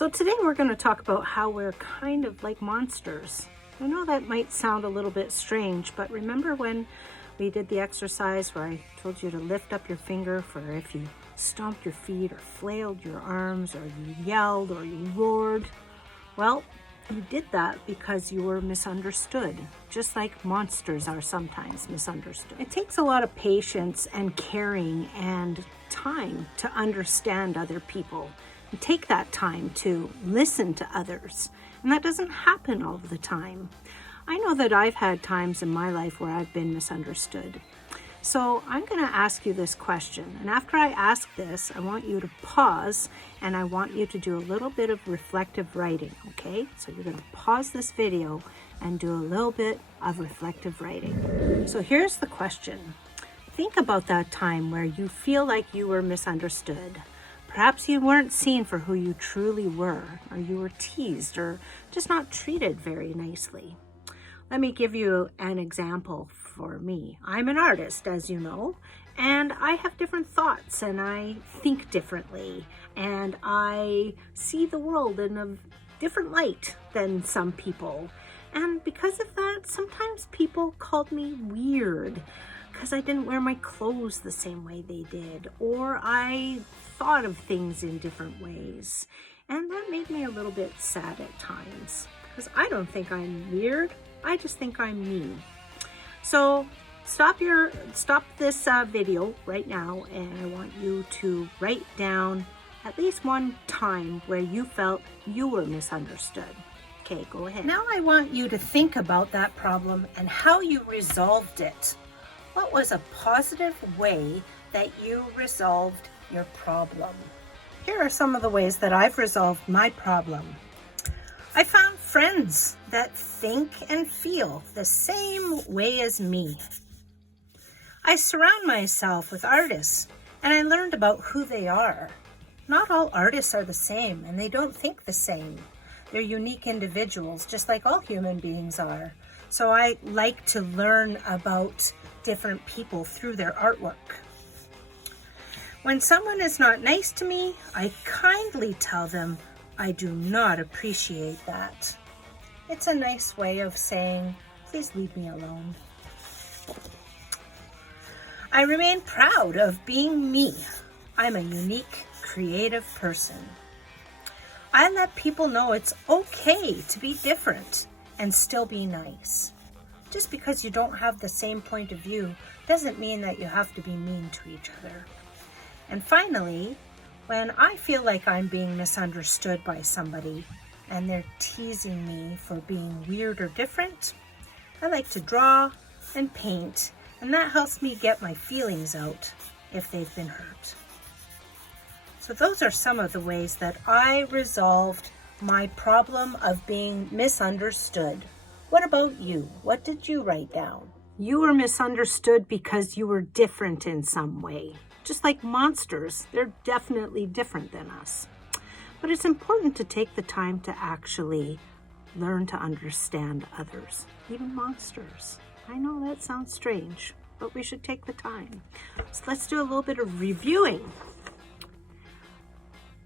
So today we're going to talk about how we're kind of like monsters. I know that might sound a little bit strange, but remember when we did the exercise where I told you to lift up your finger for if you stomped your feet or flailed your arms or you yelled or you roared? Well, you did that because you were misunderstood, just like monsters are sometimes misunderstood. It takes a lot of patience and caring and time to understand other people. And take that time to listen to others. And that doesn't happen all the time. I know that I've had times in my life where I've been misunderstood. So I'm going to ask you this question. And after I ask this, I want you to pause and I want you to do a little bit of reflective writing, okay? So you're going to pause this video and do a little bit of reflective writing. So here's the question. Think about that time where you feel like you were misunderstood. Perhaps you weren't seen for who you truly were, or you were teased, or just not treated very nicely. Let me give you an example for me. I'm an artist, as you know, and I have different thoughts, and I think differently, and I see the world in a different light than some people. And because of that, sometimes people called me weird because I didn't wear my clothes the same way they did, or I thought of things in different ways. And that made me a little bit sad at times because I don't think I'm weird. I just think I'm me. So stop this video right now, and I want you to write down at least one time where you felt you were misunderstood. Okay, go ahead. Now I want you to think about that problem and how you resolved it. What was a positive way that you resolved your problem? Here are some of the ways that I've resolved my problem. I found friends that think and feel the same way as me. I surround myself with artists and I learned about who they are. Not all artists are the same and they don't think the same. They're unique individuals, just like all human beings are. So I like to learn about different people through their artwork. When someone is not nice to me, I kindly tell them I do not appreciate that. It's a nice way of saying, please leave me alone. I remain proud of being me. I'm a unique, creative person. I let people know it's okay to be different and still be nice. Just because you don't have the same point of view doesn't mean that you have to be mean to each other. And finally, when I feel like I'm being misunderstood by somebody and they're teasing me for being weird or different, I like to draw and paint, and that helps me get my feelings out if they've been hurt. So those are some of the ways that I resolved my problem of being misunderstood. What about you? What did you write down? You were misunderstood because you were different in some way. Just like monsters, they're definitely different than us. But it's important to take the time to actually learn to understand others, even monsters. I know that sounds strange, but we should take the time. So let's do a little bit of reviewing.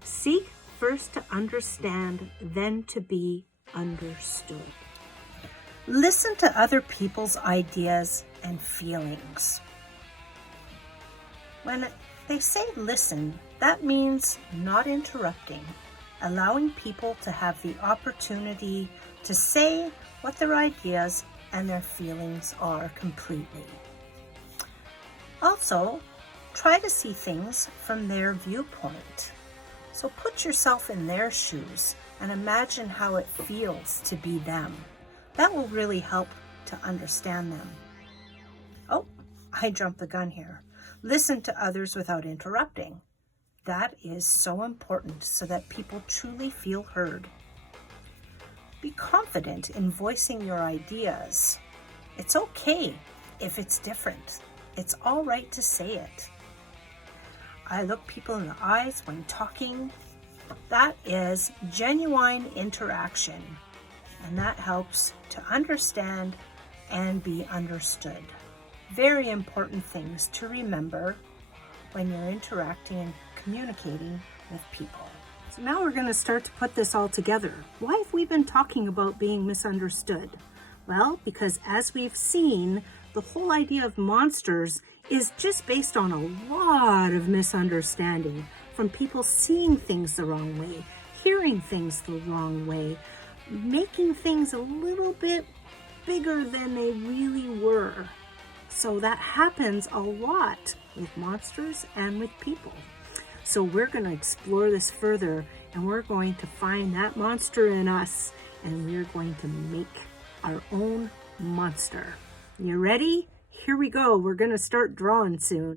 Seek first to understand, then to be understood. Listen to other people's ideas and feelings. When they say listen, that means not interrupting, allowing people to have the opportunity to say what their ideas and their feelings are completely. Also, try to see things from their viewpoint. So put yourself in their shoes and imagine how it feels to be them. That will really help to understand them. Oh, I jumped the gun here. Listen to others without interrupting. That is so important so that people truly feel heard. Be confident in voicing your ideas. It's okay if it's different. It's all right to say it. I look people in the eyes when talking. That is genuine interaction. And that helps to understand and be understood. Very important things to remember when you're interacting and communicating with people. So now we're going to start to put this all together. Why have we been talking about being misunderstood? Well, because as we've seen, the whole idea of monsters is just based on a lot of misunderstanding, from people seeing things the wrong way, hearing things the wrong way, making things a little bit bigger than they really were. So that happens a lot with monsters and with people. So we're going to explore this further, and we're going to find that monster in us, and we're going to make our own monster. You ready? Here we go. We're going to start drawing soon.